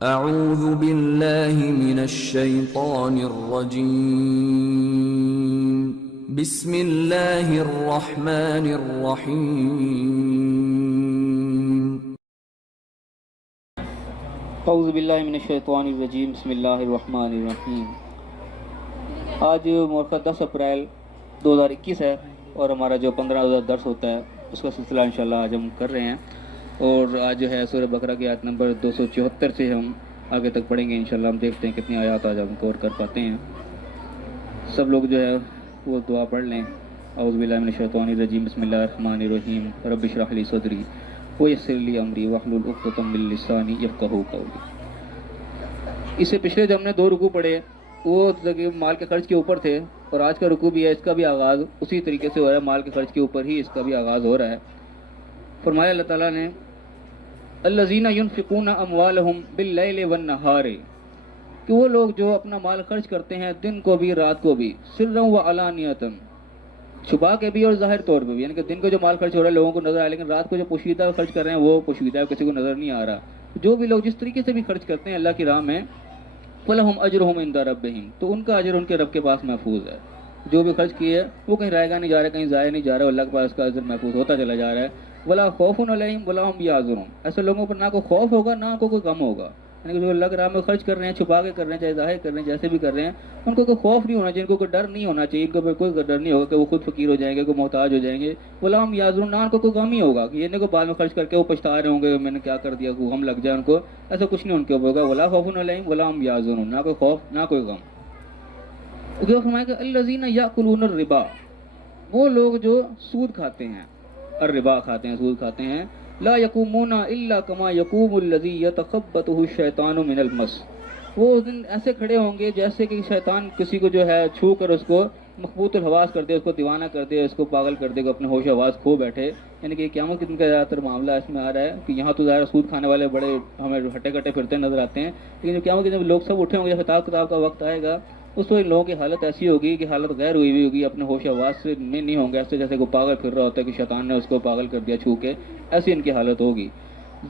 اعوذ باللہ من الشیطان الرجیم بسم اللہ الرحمن الرحیم اعوذ باللہ من الشیطان الرجیم بسم اللہ الرحمن الرحیم۔ آج مورخہ 10 اپریل 2021 ہے اور ہمارا جو 15 روزہ درس ہوتا ہے اس کا سلسلہ انشاءاللہ آج ہم کر رہے ہیں، اور آج جو ہے سورہ بقرہ کی آیت نمبر 274 سے ہم آگے تک پڑھیں گے انشاءاللہ۔ ہم دیکھتے ہیں کتنی آیات آج ہم کور کر پاتے ہیں۔ سب لوگ جو ہے وہ دعا پڑھ لیں۔ اعوذ باللہ من الشیطان الرجیم بسم اللہ الرحمن الرحیم رب اشرح لی صدری ویسر لی امری واحلل عقدۃ من لسانی یفقہوا قولی۔ اس سے پچھلے جو ہم نے 2 رکوع پڑھے وہ مال کے خرچ کے اوپر تھے، اور آج کا رکوع بھی ہے، اس کا بھی آغاز اسی طریقے سے ہو رہا ہے، مال کے خرچ کے اوپر ہی اس کا بھی آغاز ہو رہا ہے۔ فرمایا اللہ تعالیٰ نے الذین ینفقون اموالہم باللیل والنہار، کہ وہ لوگ جو اپنا مال خرچ کرتے ہیں دن کو بھی رات کو بھی، سرا و علانیۃ، چھپا کے بھی اور ظاہر طور پہ بھی، یعنی کہ دن کو جو مال خرچ ہو رہا ہے لوگوں کو نظر آئے، لیکن رات کو جو پوشیدہ خرچ کر رہے ہیں وہ پوشیدہ کسی کو نظر نہیں آ رہا۔ جو بھی لوگ جس طریقے سے بھی خرچ کرتے ہیں اللہ کی راہ میں، فلہم اجرہم عند ربہم، تو ان کا اجر ان کے رب کے پاس محفوظ ہے۔ جو بھی خرچ کیے وہ کہیں رائے گا نہیں جا رہا، کہیں ضائع نہیں جا رہا، اللہ کے پاس کا اجر محفوظ ہوتا چلا جا رہا ہے۔ ولا خوف علیہم ولا هم یحزنون، ایسے لوگوں پر نہ کوئی خوف ہوگا نہ کوئی غم ہوگا، یعنی کہ جو اللہ کے راہ میں خرچ کر رہے ہیں، چھپا کے کر رہے ہیں، چاہے ظاہر کر رہے ہیں، جیسے بھی کر رہے ہیں، ان کو کوئی خوف نہیں ہونا چاہیے، ان کو کوئی ڈر نہیں ہونا چاہیے، ان کو کوئی ڈر نہیں ہوگا کہ وہ خود فقیر ہو جائیں گے، کوئی محتاج ہو جائیں گے۔ ولا هم یحزنون، نہ ان کو کوئی غم ہی ہوگا کہ یہ نہیں کہ بعد میں خرچ کر کے وہ پچھتا رہے ہوں گے میں نے کیا کر دیا، کوئی غم لگ جائے ان کو، ایسا کچھ نہیں ان کے اوپر ہوگا۔ ولا خوف علیہم ولا هم یحزنون، نہ کوئی خوف نہ کوئی غم۔ جو فرمایا کہ الذین یاکلون الربا، وہ لوگ جو سود کھاتے ہیں، الربا کھاتے ہیں، سود کھاتے ہیں، لا یقومون الا کما یقوم الذی یتخبطہ الشیطان من المس، وہ اس دن ایسے کھڑے ہوں گے جیسے کہ شیطان کسی کو جو ہے چھو کر اس کو مخبوط الحواس کر دے، اس کو دیوانہ کر دے، اس کو پاگل کر دے، اپنے ہوش و حواس کھو بیٹھے۔ یعنی کہ قیامت کے دن کا زیادہ تر معاملہ اس میں آ رہا ہے کہ یہاں تو ظاہر سود کھانے والے بڑے ہمیں ہٹے کٹے پھرتے نظر آتے ہیں، لیکن جو قیامت کے دن لوگ سب اٹھے ہوں گے، حساب کتاب کا وقت آئے گا، اس وقت لوگوں کی حالت ایسی ہوگی کہ حالت غیر ہوئی ہوگی، اپنے ہوش و حواس سے نہیں ہوں گے، ایسے جیسے کوئی پاگل پھر رہا ہوتا ہے کہ شیطان نے اس کو پاگل کر دیا چھو کے، ایسی ان کی حالت ہوگی۔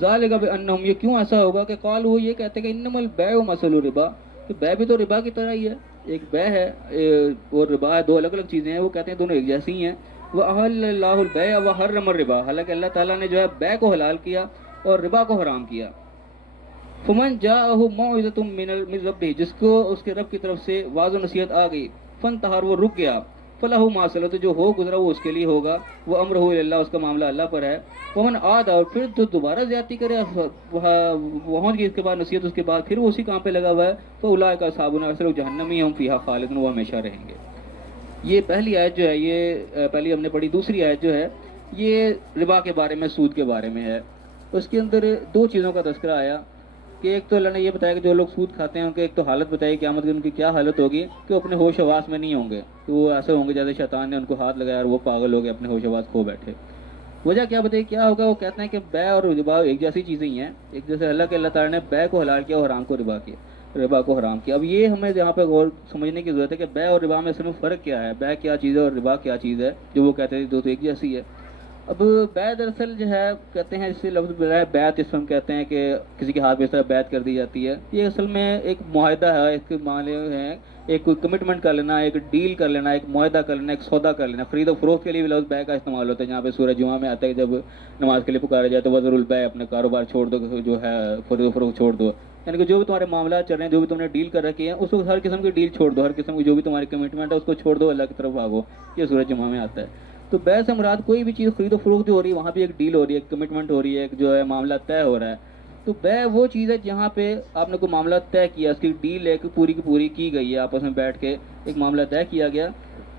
ذالک بانہم، یہ کیوں ایسا ہوگا کہ قالوا، وہ یہ کہتے ہیں کہ انما البیع مثل الربا، کہ بیع بھی تو ربا کی طرح ہی ہے، ایک بیع ہے اور ربا ہے، 2 الگ الگ چیزیں ہیں، وہ کہتے ہیں دونوں ایک جیسی ہی ہیں۔ وَأَحَلَّ اللَّهُ الْبَيْعَ وَحَرَّمَ الرِّبَا، حالانکہ اللہ تعالیٰ نے جو ہے بیع کو حلال کیا اور ربا کو حرام کیا۔ فمن جاءہ موعظۃ من ربہ، جس کو اس کے رب کی طرف سے واعظ و نصیحت آ گئی، فانتہر، وہ رک گیا، فلہ ما سلف، جو ہو گزرا وہ اس کے لیے ہوگا، وہ امرہ الی اللہ، اس کا معاملہ اللہ پر ہے۔ ومن عاد، اور پھر تو دوبارہ زیادتی کرے، پہنچ گئی اس کے بعد نصیحت، اس کے بعد پھر وہ اسی کام پہ لگا ہوا ہے، فاولئک اصحاب النار، ایسے لوگ جہنمی ہیں، ہم فیہا خالدون، وہ ہمیشہ رہیں گے۔ یہ پہلی آیت جو ہے، یہ پہلی ہم نے پڑھی۔ دوسری آیت جو ہے یہ ربا کے بارے میں، سود کے بارے میں ہے۔ اس کے اندر 2 چیزوں کا تذکرہ آیا کہ ایک تو اللہ نے یہ بتایا کہ جو لوگ سود کھاتے ہیں ان کی ایک تو حالت بتائی قیامت کی، ان کی کیا حالت ہوگی کہ وہ اپنے ہوش حواس میں نہیں ہوں گے، کہ وہ ایسے ہوں گے جیسے شیطان نے ان کو ہاتھ لگایا اور وہ پاگل ہو گئے، اپنے ہوش حواس کھو بیٹھے۔ وجہ کیا بتائی کیا ہوگا؟ وہ کہتے ہیں کہ بیع اور ربا ایک جیسی چیزیں ہی ہیں، ایک جیسے اللہ تعالیٰ نے بیع کو حلال کیا اور حرام کو ربا کو حرام کیا۔ اب یہ ہمیں یہاں پہ غور سمجھنے کی ضرورت ہے کہ بیع اور ربا میں اصل میں فرق کیا ہے، بیع کیا چیز ہے اور ربا کیا چیز ہے، جو وہ کہتے ہیں 2 تو ایک جیسی ہے۔ اب بیع دراصل جو ہے کہتے ہیں، اس سے لفظ بنایا بیعت، اس میں ہم کہتے ہیں کہ کسی کے ہاتھ میں اس طرح بیعت کر دی جاتی ہے، یہ اصل میں ایک معاہدہ ہے، اس کے معنی ہیں ایک کوئی کمٹمنٹ کر لینا، ایک ڈیل کر لینا، ایک معاہدہ کر لینا، ایک سودا کر لینا۔ خرید و فروخت کے لیے بھی لفظ بیع کا استعمال ہوتا ہے، جہاں پہ سورہ جمعہ میں آتا ہے کہ جب نماز کے لیے پکارا جائے تو وذروا البیع، اپنے کاروبار چھوڑ دو، جو ہے خرید و فروخت چھوڑ دو، یعنی کہ جو بھی تمہارے معاملات چل رہے ہیں، جو بھی تم نے ڈیل کر رکھی ہے، اس کو ہر قسم کی ڈیل چھوڑ دو، ہر قسم کی جو بھی تمہاری کمٹمنٹ ہے اس کو چھوڑ دو، اللہ کی طرف بھاگو۔ یہ سورہ جمعہ میں آتا ہے۔ تو بیع سے مراد کوئی بھی چیز خرید و فروخت جو ہو رہی ہے وہاں بھی ایک ڈیل ہو رہی ہے، ایک کمٹمنٹ ہو رہی ہے، ایک جو ہے معاملہ طے ہو رہا ہے۔ تو بیع وہ چیز ہے جہاں پہ آپ نے کوئی معاملہ طے کیا، اس کی ڈیل ایک پوری کی پوری کی گئی ہے، آپس میں بیٹھ کے ایک معاملہ طے کیا گیا۔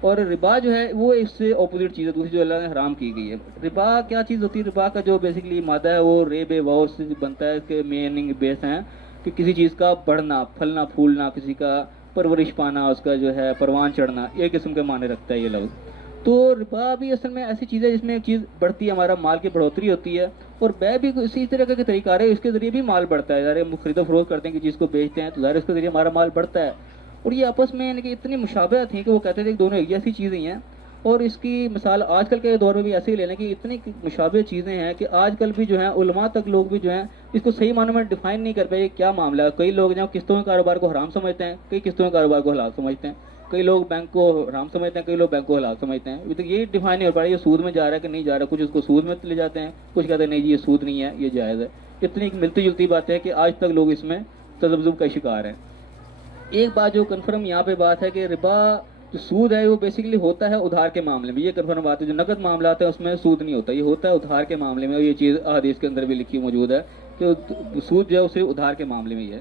اور ربا جو ہے وہ اس سے اپوزٹ چیز ہے، دوسری جو اللہ نے حرام کی گئی ہے۔ ربا کیا چیز ہوتی ہے؟ ربا کا جو بیسیکلی مادہ ہے وہ ریب واو سے بنتا ہے، اس کے میننگ بیس ہیں کہ کسی چیز کا بڑھنا، پھلنا پھولنا، کسی کا پرورش پانا، اس کا جو ہے پروان چڑھنا، یہ قسم کے معنی رکھتا ہے یہ لفظ۔ تو ربا بھی اصل میں ایسی چیز ہے جس میں ایک چیز بڑھتی ہے، ہمارا مال کی بڑھوتری ہوتی ہے، اور بیع بھی اسی طرح کا طریقہ ہے، اس کے ذریعے بھی مال بڑھتا ہے۔ ظاہر ہم خرید و فروخت کرتے ہیں کہ چیز کو بیچتے ہیں تو ظاہر اس کے ذریعے ہمارا مال بڑھتا ہے، اور یہ آپس میں یعنی کہ اتنی مشابہت ہیں کہ وہ کہتے تھے کہ دونوں ایک جیسی چیزیں ہیں۔ اور اس کی مثال آج کل کے دور میں بھی ایسے ہی لینا کہ اتنی مشابہ چیزیں ہیں کہ آج کل بھی جو ہیں علماء تک لوگ بھی جو ہیں اس کو صحیح معنوں میں ڈیفائن نہیں کر پائے یہ کیا معاملہ ہے. کئی لوگ جو ہیں قسطوں کے کاروبار کو حرام سمجھتے ہیں, کئی قسطوں کے کاروبار کو حلال سمجھتے ہیں, کئی لوگ بینک کو حرام سمجھتے ہیں, کئی لوگ بینک کو حلال سمجھتے ہیں. ابھی تک یہ ڈیفائن نہیں ہو پا رہا یہ سود میں جا رہا ہے کہ نہیں جا رہا. کچھ اس کو سود میں لے جاتے ہیں, کچھ کہتے ہیں نہیں جی یہ سود نہیں ہے یہ جائز ہے. اتنی ملتی جلتی بات ہے کہ آج تک لوگ اس میں تذبذب کا شکار ہیں. ایک بات جو کنفرم یہاں پہ بات ہے کہ ربا جو سود ہے وہ بیسیکلی ہوتا ہے ادھار کے معاملے میں. یہ کنفرم بات ہے جو نقد معاملات ہیں اس میں سود نہیں ہوتا, یہ ہوتا ہے ادھار کے معاملے میں. اور یہ چیز احادیث کے اندر بھی لکھی موجود ہے کہ سود جو ہے صرف ادھار کے معاملے میں ہی ہے.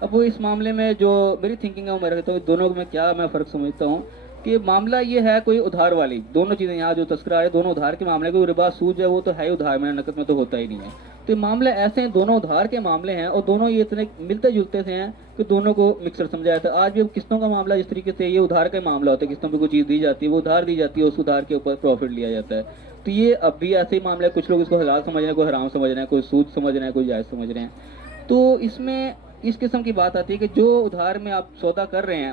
اب وہ اس معاملے میں جو میری تھنکنگ ہے وہ میں رکھتا ہوں دونوں میں کیا میں فرق سمجھتا ہوں کہ معاملہ یہ ہے کوئی ادھار والی دونوں چیزیں یہاں جو تذکرہ ہے دونوں ادھار کے معاملے کوئی ربا سود جو ہے وہ تو ہے ہی ادھار میں, نقد میں تو ہوتا ہی نہیں ہے. تو یہ معاملہ ایسے ہیں دونوں ادھار کے معاملے ہیں اور دونوں یہ اتنے ملتے جلتے سے ہیں کہ دونوں کو مکسر سمجھا جاتا ہے. آج بھی قسطوں کا معاملہ جس طریقے سے یہ ادھار کا معاملہ ہوتا ہے, قسطوں پہ کوئی چیز دی جاتی ہے وہ ادھار دی جاتی ہے, اس ادھار کے اوپر پروفٹ لیا جاتا ہے. تو یہ اب بھی ایسے ہی معاملہ ہے. کچھ لوگ اس کو حلال سمجھ رہے ہیں, کوئی حرام سمجھ رہے ہیں, کوئی سود سمجھ رہے ہیں, کوئی جائز سمجھ رہے ہیں. تو اس میں اس قسم کی بات آتی ہے کہ جو ادھار میں آپ سودا کر رہے ہیں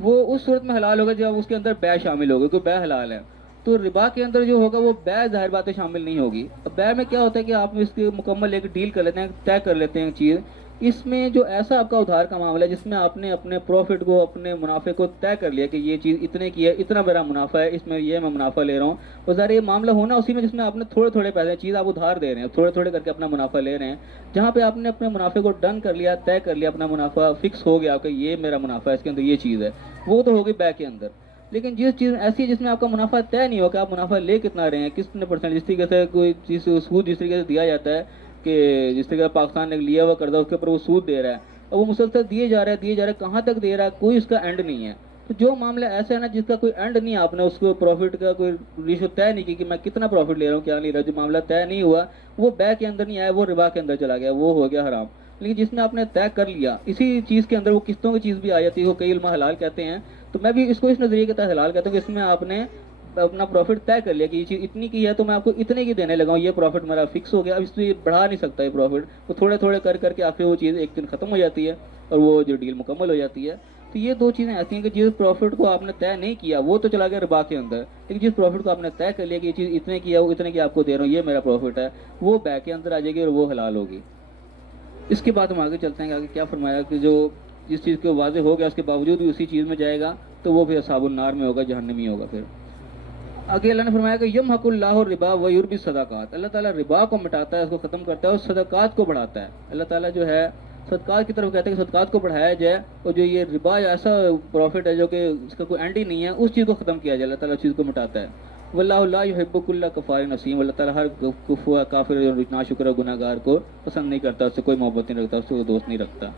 وہ اس صورت میں حلال ہوگا جب اس کے اندر بیع شامل ہوگی, کوئی بیع حلال ہے. تو ربا کے اندر جو ہوگا وہ بیع ظاہر باتیں شامل نہیں ہوگی. اب بیع میں کیا ہوتا ہے کہ آپ اس کی مکمل ایک ڈیل کر لیتے ہیں, طے کر لیتے ہیں چیز. اس میں جو ایسا آپ کا ادھار کا معاملہ ہے جس میں آپ نے اپنے پروفٹ کو اپنے منافع کو طے کر لیا کہ یہ چیز اتنے کی ہے, اتنا میرا منافع ہے, اس میں یہ میں منافع لے رہا ہوں. اور ظاہر یہ معاملہ ہونا اسی میں جس میں آپ نے تھوڑے تھوڑے پیسے چیز آپ ادھار دے رہے ہیں, تھوڑے تھوڑے کر کے اپنا منافع لے رہے ہیں. جہاں پہ آپ نے اپنے منافع کو ڈن کر لیا, طے کر لیا, اپنا منافع فکس ہو گیا کہ یہ میرا منافع ہے, اس کے اندر یہ چیز ہے, وہ تو ہوگی بیع کے اندر. لیکن جس چیز ایسی ہے جس میں آپ کا منافع طے نہیں ہوگا, آپ منافع لے کتنا رہے ہیں, کتنے پرسنٹ, جس طریقے سے کوئی چیز سود جس طریقے سے دیا جاتا ہے کہ جس طریقے سے پاکستان نے لیا ہوا قرضہ اس کے اوپر وہ سود دے رہا ہے اور وہ مسلسل دیے جا رہا ہے, کہاں تک دے رہا ہے, کوئی اس کا اینڈ نہیں ہے. تو جو معاملہ ایسا ہے نا جس کا کوئی اینڈ نہیں, آپ نے اس کو پروفٹ کا کوئی ریشو طے نہیں کی کہ میں کتنا پروفٹ لے رہا ہوں کیا نہیں رہا, جو معاملہ طے نہیں ہوا وہ بیع کے اندر نہیں آیا, وہ ربا کے اندر چلا گیا, وہ ہو گیا حرام. لیکن جس میں آپ نے طے کر لیا اسی چیز کے اندر وہ قسطوں کی چیز بھی آ جاتی ہے, وہ کئی علماء حلال کہتے ہیں. تو میں بھی اس کو اس نظریے کے تحت حلال کہتا ہوں کہ اس میں آپ نے اپنا پروفٹ طے کر لیا کہ یہ چیز اتنی کی ہے تو میں آپ کو اتنے کی دینے لگا ہوں, یہ پروفٹ میرا فکس ہو گیا, اب اس سے بڑھا نہیں سکتا یہ پروفٹ. تو تھوڑے تھوڑے کر کے آخر وہ چیز ایک دن ختم ہو جاتی ہے اور وہ جو ڈیل مکمل ہو جاتی ہے. تو یہ دو چیزیں ایسی ہیں کہ جس پروفٹ کو آپ نے طے نہیں کیا وہ تو چلا گیا ربا کے اندر, لیکن جس پروفٹ کو آپ نے طے کر لیا کہ یہ چیز اتنے کی ہے, وہ اتنے کی آپ کو دے رہا ہوں, یہ میرا پروفٹ ہے, وہ بیع کے اندر آ جائے گی اور وہ حلال ہوگی. اس کے بعد ہم آگے چلتے ہیں کہ آگے کیا فرمایا کہ جو جس چیز کو واضح ہو گیا اس کے باوجود بھی اسی چیز میں جائے گا تو وہ بھی اصحاب النار میں ہوگا, جہنمی ہوگا. پھر آگے اللہ نے فرمایا کہ یمحق اللہ الربا ویربی الصدقات, اللہ تعالیٰ ربا کو مٹاتا ہے, اس کو ختم کرتا ہے اور صدقات کو بڑھاتا ہے. اللہ تعالیٰ جو ہے صدقات کی طرف کہتے ہیں کہ صدقات کو بڑھایا جائے, اور جو یہ ربا ایسا پروفٹ ہے جو کہ اس کا کوئی اینڈ ہی نہیں ہے, اس چیز کو ختم کیا جائے. اللہ تعالیٰ اس چیز کو مٹاتا ہے. واللہ لا یحب کل کفار نسیم, اللہ تعالیٰ ہر کافر اور ناشکر اور گناہ گار کو پسند نہیں کرتا, اس سے کوئی محبت نہیں رکھتا, اس سے دوست نہیں رکھتا.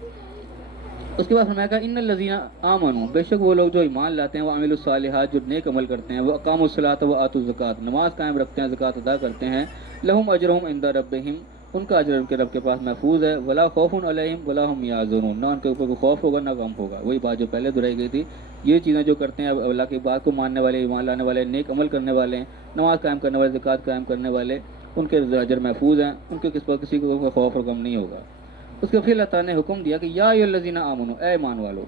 اس کے بعد فرمایا کہ ان الذین آمنوا, بے شک وہ لوگ جو ایمان لاتے ہیں, وہ عاملوا الصالحات, جو نیک عمل کرتے ہیں, وہ اقاموا الصلاۃ و آتوا الزکات, نماز قائم رکھتے ہیں, زکوٰۃ ادا کرتے ہیں, لہم اجرہم عند ربہم, ان کا اجر ان کے رب کے پاس محفوظ ہے, ولا خوف علیہم ولا هم یحزنون, نہ ان کے اوپر کوئی خوف ہوگا نہ غم ہوگا. وہی بات جو پہلے دہرائی گئی تھی, یہ چیزیں جو کرتے ہیں اللہ کی بات کو ماننے والے, ایمان لانے والے, نیک عمل کرنے والے, نماز قائم کرنے والے, زکوٰۃ قائم کرنے والے, ان کے اجر محفوظ ہیں, ان کے کسی کو خوف اور غم نہیں ہوگا. اس کے پھر اللہ تعالیٰ نے حکم دیا کہ یا ایھا الذین آمنوا, اے ایمان والو,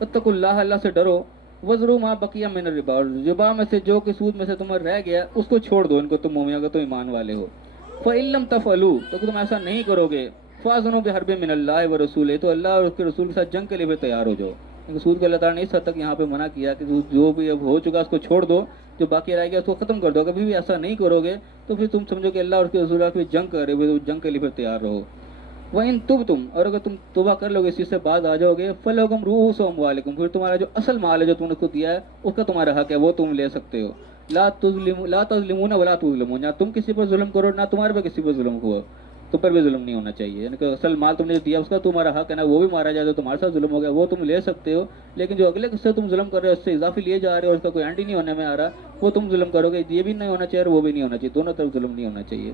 اتقوا اللہ, اللہ سے ڈرو, وذروا ما بقی من الربا, اور ربا میں سے جو کہ سود میں سے تمہیں رہ گیا اس کو چھوڑ دو, ان کو تم مومن, اگر تم ایمان والے ہو. فإن لم تفعلوا, تو تم ایسا نہیں کرو گے, فاذنوا بحرب من اللہ ورسولہ, تو اللہ اور اس کے رسول کے ساتھ جنگ کے لیے بھی تیار ہو جاؤ. سود کو اللہ تعالیٰ نے اس حد تک یہاں پہ منع کیا کہ جو بھی اب ہو چکا اس کو چھوڑ دو, جو باقی رہ گیا اس کو ختم کر دو. کبھی بھی ایسا نہیں کرو گے تو پھر تم سمجھو کہ اللہ اور اس کے رسول کی جنگ کر رہے ہو, جنگ کے لیے پھر تیار رہو. وَإِن تُبْتُمْ, اور اگر تم توبہ کر لو گے, اس چیز سے باز آ جاؤ گے, فَلَكُمْ رُءُوسُ أَمْوَالِكُمْ, پھر تمہارا جو اصل مال ہے جو تم نے اس کو دیا ہے اس کا تمہارا حق ہے, وہ تم لے سکتے ہو. لا تظلمون ولا تظلمون, نہ تم کسی پر ظلم کرو نہ تمہارے پہ کسی پر ظلم ہوا, تم پر بھی ظلم نہیں ہونا چاہیے. یعنی کہ اصل مال تم نے جو دیا اس کا تمہارا حق ہے نا, وہ بھی مارا جائے تو تمہارے ساتھ ظلم ہو گیا, وہ تم لے سکتے ہو. لیکن جو اگلے سے تم ظلم کر رہے ہو اس سے اضافی لیے جا رہے ہو اور اس کا کوئی اینڈ ہی نہیں ہونے میں آ رہا, وہ تم ظلم کرو گے, یہ بھی نہیں ہونا چاہیے اور وہ بھی نہیں ہونا چاہیے, دونوں طرف ظلم نہیں ہونا چاہیے.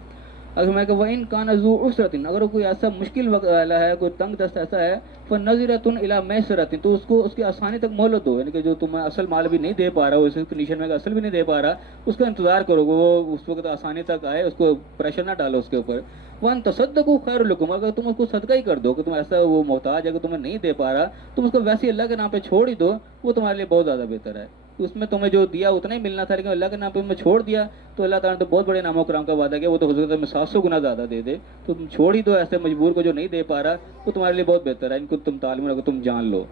اگر میں کہ وَإِن كَانَ ذُو عُسْرَةٍ, اگر کوئی ایسا مشکل وقت والا ہے, کوئی تنگ دست ایسا ہے, فَنَظِرَةٌ إِلَىٰ مَيْسَرَةٍ, تو اس کو اس کی آسانی تک مہلت دو. یعنی کہ جو تمہیں اصل مال بھی نہیں دے پا رہا ہو, اس کنڈیشن میں اصل بھی نہیں دے پا رہا, اس کا انتظار کرو گے, وہ اس وقت آسانی تک آئے, اس کو پریشر نہ ڈالو اس کے اوپر. وَأَن تَصَدَّقُوا خَيْرٌ لَكُمْ, اگر تم اس کو صدقہ ہی کر دو کہ تم ایسا وہ محتاج ہے کہ تمہیں نہیں دے پا رہا, تم اس کو ویسے اللہ کے نام پہ چھوڑ ہی دو, وہ تمہارے لیے بہت زیادہ بہتر ہے. تو اس میں تمہیں جو دیا اتنا ہی ملنا تھا، لیکن اللہ کے نام پہ میں چھوڑ دیا تو اللہ تعالیٰ نے تو بہت بڑے نام و کرام کا وعدہ کیا، وہ تو حضرت میں 700 گنا زیادہ دے دے، تو تم چھوڑ ہی دو ایسے مجبور کو جو نہیں دے پا رہا، وہ تمہارے لیے بہت بہتر ہے، ان کو تم تعلیم رکھو، تم جان لو۔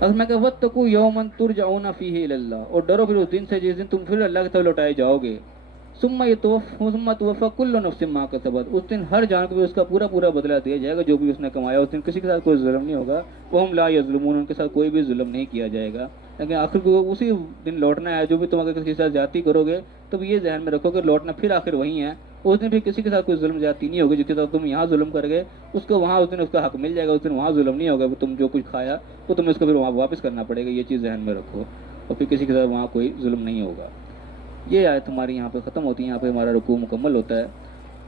اب میں کہ وَاتَّقُوا يَوْمًا تُرْجَعُونَ فِيهِ إِلَى اللَّهِ، اور ڈرو پھر اس دن سے جس دن تم پھر اللہ کی طرف لوٹائے جاؤ گے۔ ثم توفى كل نفس ما كسبت، اس دن ہر جان کو بھی اس کا پورا پورا بدلہ دیا جائے گا جو بھی اس نے کمایا، اس دن کسی کے ساتھ کوئی ظلم نہیں ہوگا، وهم لا يظلمون، ان کے ساتھ کوئی بھی ظلم نہیں کیا جائے گا، لیکن آخر کو اسی دن لوٹنا ہے۔ جو بھی تم اگر کسی کے ساتھ زیادتی کرو گے تو یہ ذہن میں رکھو کہ لوٹنا پھر آخر وہی ہے، اس دن پھر کسی کے ساتھ کوئی ظلم زیادتی نہیں ہوگی، جس کے ساتھ تم یہاں ظلم کر گئے اس کو وہاں اس دن اس کا حق مل جائے گا، اس دن وہاں ظلم نہیں ہوگا، تم جو کچھ کھایا تو تمہیں اس کو پھر وہاں واپس کرنا پڑے گا، یہ چیز ذہن میں رکھو، اور پھر کسی کے ساتھ وہاں کوئی ظلم نہیں ہوگا۔ یہ آیت ہماری یہاں پہ ختم ہوتی ہے، یہاں پہ ہمارا رکوع مکمل ہوتا ہے۔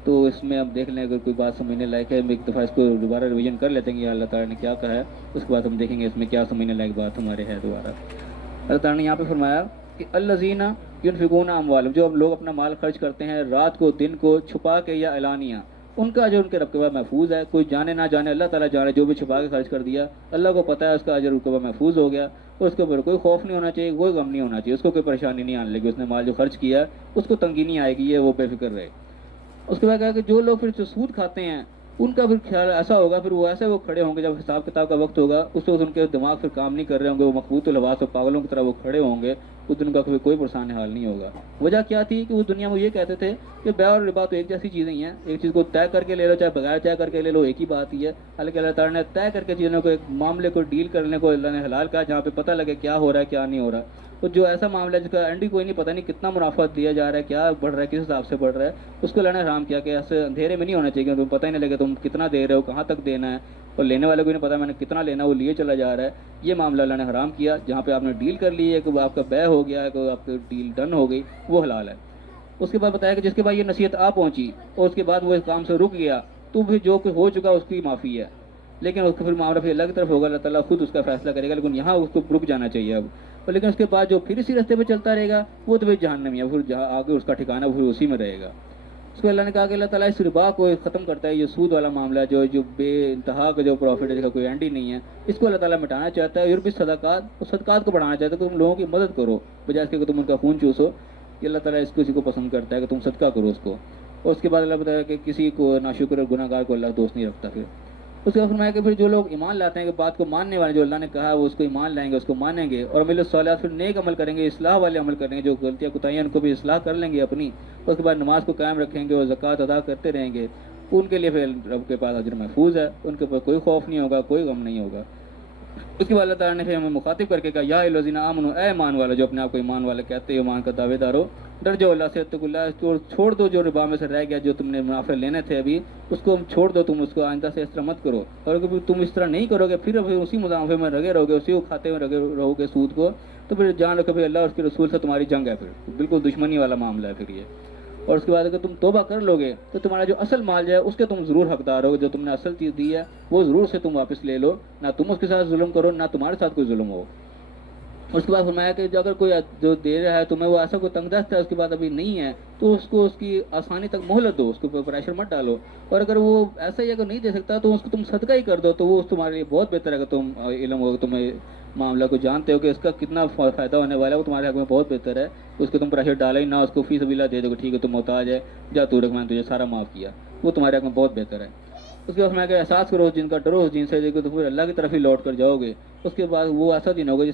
تو اس میں اب دیکھ لیں اگر کوئی بات سمجھنے لائق ہے، ہم ایک دفعہ اس کو دوبارہ ریویژن کر لیتے ہیں کہ اللہ تعالیٰ نے کیا کہا ہے، اس کے بعد ہم دیکھیں گے اس میں کیا سمجھنے لائق بات ہمارے ہے دوبارہ۔ اللہ تعالیٰ نے یہاں پہ فرمایا کہ الذین ینفقون اموالہم، جو لوگ اپنا مال خرچ کرتے ہیں رات کو دن کو چھپا کے یا اعلانیہ، ان کا اجر ان کے رب کے پاس محفوظ ہے، کوئی جانے نہ جانے اللہ تعالیٰ جانے، جو بھی چھپا کے خرچ کر دیا اللہ کو پتہ ہے اس کا اجر ان کے پاس محفوظ ہو گیا، اور اس کے اوپر کوئی خوف نہیں ہونا چاہیے، کوئی غم نہیں ہونا چاہیے، اس کو کوئی پریشانی نہیں آنے لگی، اس نے مال جو خرچ کیا اس کو تنگی نہیں آئے گی، یہ وہ بے فکر رہے۔ اس کے بعد کہا کہ جو لوگ پھر سود کھاتے ہیں ان کا پھر خیال ایسا ہوگا، پھر وہ ایسے وہ کھڑے ہوں گے جب حساب کتاب کا وقت ہوگا، اس وقت ان کے دماغ پھر کام نہیں کر رہے ہوں گے، وہ مخبوط الحواس اور پاگلوں کی طرح وہ کھڑے ہوں گے، اس دن کا کوئی پریشان حال نہیں ہوگا۔ وجہ کیا تھی کہ اس دنیا میں یہ کہتے تھے کہ بیع اور ربا تو ایک جیسی چیزیں ہی ہیں، ایک چیز کو طے کر کے لے لو چاہے بغیر طے کر کے لے لو، ایک ہی بات ہی ہے، حالانکہ اللہ تعالیٰ نے طے کر کے چیزوں کو، ایک معاملے کو ڈیل کرنے کو اللہ نے حلال کہا جہاں پہ پتہ لگے کیا ہو رہا ہے کیا نہیں ہو رہا۔ تو جو ایسا معاملہ ہے جس کا اینڈ کوئی نہیں پتہ نہیں کتنا منافع دیا جا رہا ہے، کیا بڑھ رہا ہے، کس حساب سے بڑھ رہا ہے، اس کو اللہ نے حرام کیا کہ ایسے اندھیرے میں نہیں ہونا چاہیے کہ تم پتہ ہی نہیں لگے تم کتنا دے رہے ہو، کہاں تک دینا ہے، اور لینے والے کو نہیں پتا میں نے کتنا لینا، وہ لیے چلا جا رہا ہے۔ یہ معاملہ اللہ نے حرام کیا، جہاں پہ آپ نے ڈیل کر لی ہے کہ آپ کا بیع ہو گیا ہے، کہ آپ کی ڈیل ڈن ہو گئی، وہ حلال ہے۔ اس کے بعد بتایا کہ جس کے بعد یہ نصیحت آ پہنچی اور اس کے بعد وہ اس کام سے رک گیا تو پھر جو کچھ ہو چکا اس کی معافی ہے، لیکن اس کو پھر معاملہ پھر اللہ کی طرف ہوگا، اللہ تعالیٰ خود اس کا فیصلہ کرے گا، لیکن یہاں اس کو رک جانا چاہیے اب، اور لیکن اس کے بعد جو پھر اسی راستے پہ چلتا رہے گا وہ تو پھر جہنمی ہے، پھر جہاں آگے اس کا ٹھکانہ پھر اسی میں رہے گا۔ اس کو اللہ نے کہا کہ اللہ تعالیٰ اس ربا کو ختم کرتا ہے، یہ سود والا معاملہ جو بے انتہا کا جو پروفٹ ہے جس کا کوئی اینڈ ہی نہیں ہے، اس کو اللہ تعالیٰ مٹانا چاہتا ہے، اور بھی صدقات اور صدقات کو بڑھانا چاہتا ہے کہ تم لوگوں کی مدد کرو بجائے اس کے کہ تم ان کا خون چوسو، یہ اللہ تعالیٰ اس کو اسی کو پسند کرتا ہے کہ تم صدقہ کرو اس کو۔ اور اس کے بعد اللہ بتایا کہ کسی کو ناشکر اور گناہ گار کو اللہ دوست نہیں رکھتا۔ پھر اس کے بعد فرمایا کہ پھر جو لوگ ایمان لاتے ہیں کہ بات کو ماننے والے، جو اللہ نے کہا ہے وہ اس کو ایمان لائیں گے، اس کو مانیں گے، اور عمل الصالحات پھر نیک عمل کریں گے، اصلاح والے عمل کریں گے، جو غلطیاں کوتاہیاں ان کو بھی اصلاح کر لیں گے اپنی، اس کے بعد نماز کو قائم رکھیں گے اور زکوٰۃ ادا کرتے رہیں گے، ان کے لیے پھر رب کے پاس اجر محفوظ ہے، ان کے اوپر کوئی خوف نہیں ہوگا، کوئی غم نہیں ہوگا۔ اس کے بعد اللہ تعالیٰ نے پھر ہمیں مخاطب کر کے کہا یا الذین آمنوا، اے ایمان والے جو اپنے آپ کو ایمان والے کہتے ہو، ایمان کا دعوے دار ہو، ڈر جاؤ اللہ سے، اتقوا اللہ، چھوڑ دو جو ربا میں سے رہ گیا، جو تم نے منافع لینے تھے ابھی اس کو چھوڑ دو، تم اس کو آئندہ سے اس طرح مت کرو، اور اگر تم اس طرح نہیں کرو گے پھر اسی منافع میں لگے رہو گے، اسی کو کھاتے میں لگے رہو گے سود کو، تو پھر جان رکھو پھر اللہ اور اس کے رسول سے تمہاری جنگ ہے، پھر بالکل دشمنی والا معاملہ ہے پھر یہ۔ اور اس کے بعد اگر تم توبہ کر لو گے تو تمہارا جو اصل مال جو ہے اس کے تم ضرور حقدار ہو، جو تم نے اصل چیز دی ہے وہ ضرور سے تم واپس لے لو، نہ تم اس کے ساتھ ظلم کرو نہ تمہارے ساتھ کوئی ظلم ہو۔ اس کے بعد فرمایا کہ اگر کوئی جو دے رہا ہے تمہیں وہ ایسا کوئی تنگ دست ہے اس کے بعد ابھی نہیں ہے تو اس کو اس کی آسانی تک مہلت دو، اس کو پریشر مت ڈالو، اور اگر وہ ایسا ہی اگر نہیں دے سکتا تو اس کو تم صدقہ ہی کر دو، تو وہ تمہارے لیے بہت بہتر ہے کہ تم علم ہو، تمہیں معاملہ کو جانتے ہو کہ اس کا کتنا فائدہ ہونے والا ہے، وہ تمہارے حق میں بہت بہتر ہے، اس کو تم پریشر ڈالو ہی نہ، اس کو فی سبیل اللہ دے دو کہ ٹھیک ہے تم محتاج ہے، جا تو رکھ میں نے تجھے سارا معاف کیا، وہ تمہارے حق میں بہت بہتر ہے۔ اس کے بعد میں کہ احساس کرو جن کا ڈرو جن سے دیکھو تو پھر اللہ کی طرف ہی لوٹ کر جاؤ گے، اس کے بعد وہ ایسا دن ہوگا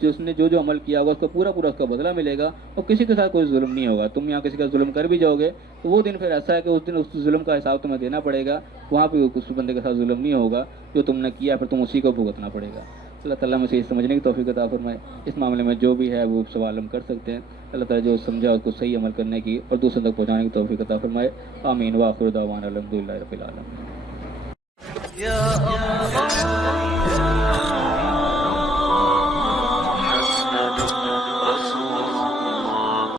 جس نے جو عمل کیا ہوگا اس کو پورا اس کا بدلہ ملے گا، اور کسی کے ساتھ کوئی ظلم نہیں ہوگا۔ تم یہاں کسی کا ظلم کر بھی جاؤ گے تو وہ دن پھر ایسا ہے کہ اس دن اس ظلم کا حساب تمہیں دینا پڑے گا، وہاں پہ اس بندے کے ساتھ ظلم نہیں ہوگا جو تم نے کیا، پھر تم اسی کو بھگتنا پڑے گا۔ اللہ تعالیٰ میں سے یہ سمجھنے کی توفیق عطا فرمائے۔ اس معاملے میں جو بھی ہے وہ سوال ہم کر سکتے ہیں، اللہ تعالیٰ جو سمجھا اس کو صحیح عمل کرنے کی اور دوسروں تک پہنچانے کی توفیق عطا فرمائے۔ آمین۔ وآخر دعوانا الحمدللہ رب العالمین۔